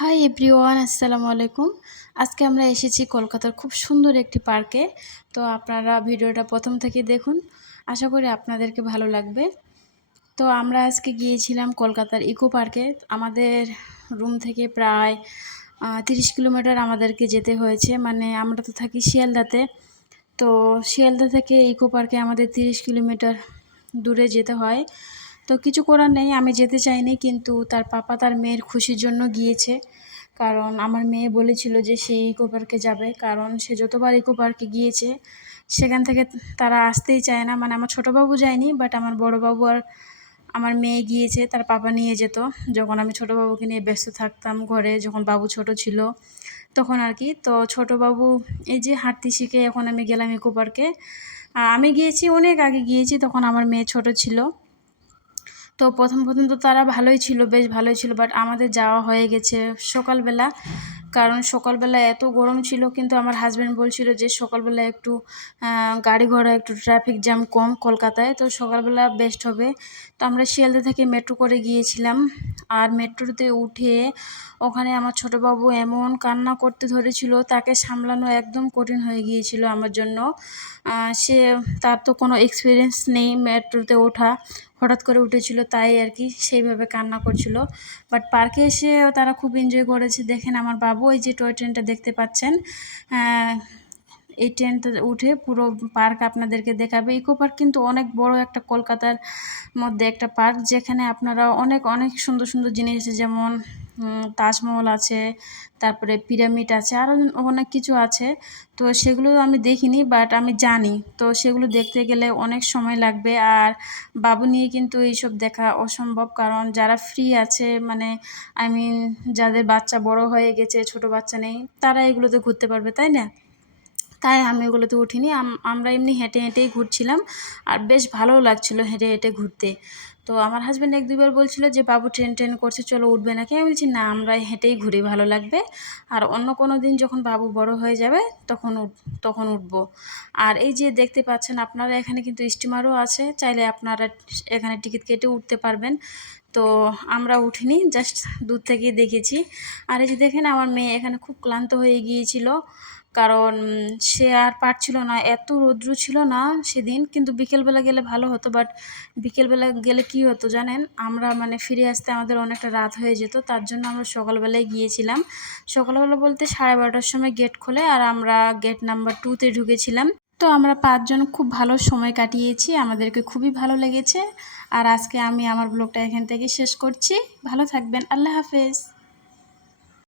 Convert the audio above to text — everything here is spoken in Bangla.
হাই এভরিওয়ান, আসসালামু আলাইকুম। আজকে আমরা এসেছি কলকাতার খুব সুন্দর একটি পার্কে। তো আপনারা ভিডিওটা প্রথম থেকে দেখুন, আশা করি আপনাদেরকে ভালো লাগবে। তো আমরা আজকে গিয়েছিলাম কলকাতার ইকো পার্কে। আমাদের রুম থেকে প্রায় 30 কিলোমিটার আমাদেরকে যেতে হয়েছে। মানে আমরা তো থাকি শিয়ালদাতে, তো শিয়ালদা থেকে ইকো পার্কে আমাদের 30 কিলোমিটার দূরে যেতে হয়। তো কিছু করার নেই, আমি যেতে চাইনি, কিন্তু তার পাপা তার মেয়ের খুশির জন্য গিয়েছে। কারণ আমার মেয়ে বলেছিল যে সে ইকো পার্কে যাবে, কারণ সে যতবার ইকো পার্কে গিয়েছে সেখান থেকে তারা আসতেই চায় না। মানে আমার ছোটো বাবু যায়নি, বাট আমার বড় বাবু আর আমার মেয়ে গিয়েছে, তার পাপা নিয়ে যেত। যখন আমি ছোটো বাবুকে নিয়ে ব্যস্ত থাকতাম ঘরে, যখন বাবু ছোট ছিল তখন আর কি। তো ছোটো বাবু এই যে হাঁটতে শিখে এখন আমি গেলাম ইকো পার্কে। আমি গিয়েছি অনেক আগে গিয়েছি, তখন আমার মেয়ে ছোট ছিল। তো প্রথম তো তারা ভালোই ছিল, বেশ ভালোই ছিল, বাট আমাদের যাওয়া হয়ে গেছে সকালবেলা। কারণ সকালবেলা এত গরম ছিল, কিন্তু আমার হাজব্যান্ড বলছিল যে সকালবেলা একটু গাড়ি ঘোড়া একটু ট্রাফিক জ্যাম কম কলকাতায়, তো সকালবেলা বেস্ট হবে। তো আমরা শিয়ালদা থেকে মেট্রো করে গিয়েছিলাম। আর মেট্রোতে উঠে ওখানে আমার ছোটোবাবু এমন কান্না করতে ধরেছিল, তাকে সামলানো একদম কঠিন হয়ে গিয়েছিল আমার জন্য। সে তার তো কোনো এক্সপিরিয়েন্স নেই মেট্রোতে ওঠা, হঠাৎ করে উঠেছিল, তাই আর কি সেইভাবে কান্না করছিল। বাট পার্কে এসে তারা খুব এনজয় করেছে। দেখেন আমার বাবু এই যে টয় ট্রেনটা দেখতে পাচ্ছেন, এই ট্রেনটা উঠে পুরো পার্ক আপনাদেরকে দেখাবে। ইকো পার্ক কিন্তু অনেক বড় একটা কলকাতার মধ্যে একটা পার্ক, যেখানে আপনারা অনেক অনেক সুন্দর সুন্দর জিনিস আছে, যেমন তাজমহল আছে, তারপরে পিরামিড আছে, আরও অনেক কিছু আছে। তো সেগুলো আমি দেখিনি, বাট আমি জানি। তো সেগুলো দেখতে গেলে অনেক সময় লাগবে, আর বাবু নিয়ে কিন্তু এইসব দেখা অসম্ভব। কারণ যারা ফ্রি আছে, মানে আই মিন যাদের বাচ্চা বড় হয়ে গেছে, ছোট বাচ্চা নেই, তারা এগুলোতে ঘুরতে পারবে, তাই না? তাই আমি ওগুলোতে উঠিনি। আমরা এমনি হেঁটে হেঁটেই ঘুরছিলাম, আর বেশ ভালোও লাগছিলো হেঁটে হেঁটে ঘুরতে। তো আমার হাজব্যান্ড এক দুইবার বলছিল যে বাবু ট্রেন ট্রেন করছে, চলো উঠবে নাকি। আমি বলছি না, আমরা হেঁটেই ঘুরি, ভালো লাগবে। আর অন্য কোনো দিন যখন বাবু বড় হয়ে যাবে তখন উঠবো। আর এই যে দেখতে পাচ্ছেন আপনারা, এখানে কিন্তু স্টিমারও আছে, চাইলে আপনারা এখানে টিকিট কেটে উঠতে পারবেন। তো আমরা উঠিনি, জাস্ট দূর থেকেই দেখেছি। আর এই যে দেখেন আমার মেয়ে এখানে খুব ক্লান্ত হয়ে গিয়েছিল, কারণ সে আর পারছিল না, এত রৌদ্র ছিল না সেদিন। কিন্তু বিকেলবেলা গেলে ভালো হতো, বাট বিকেলবেলা গেলে কি হতো জানেন, আমরা মানে ফিরে আসতে আমাদের অনেকটা রাত হয়ে যেত। তার জন্য আমরা সকালবেলায় গিয়েছিলাম। সকালবেলা বলতে 12:30টার সময় গেট খোলে, আর আমরা গেট নাম্বার 2-তে ঢুকেছিলাম। তো আমরা 5 জন খুব ভালো সময় কাটিয়েছি, আমাদেরকে খুবই ভালো লেগেছে। আর আজকে আমি আমার ব্লগটা এখান থেকে শেষ করছি। ভালো থাকবেন, আল্লাহ হাফেজ।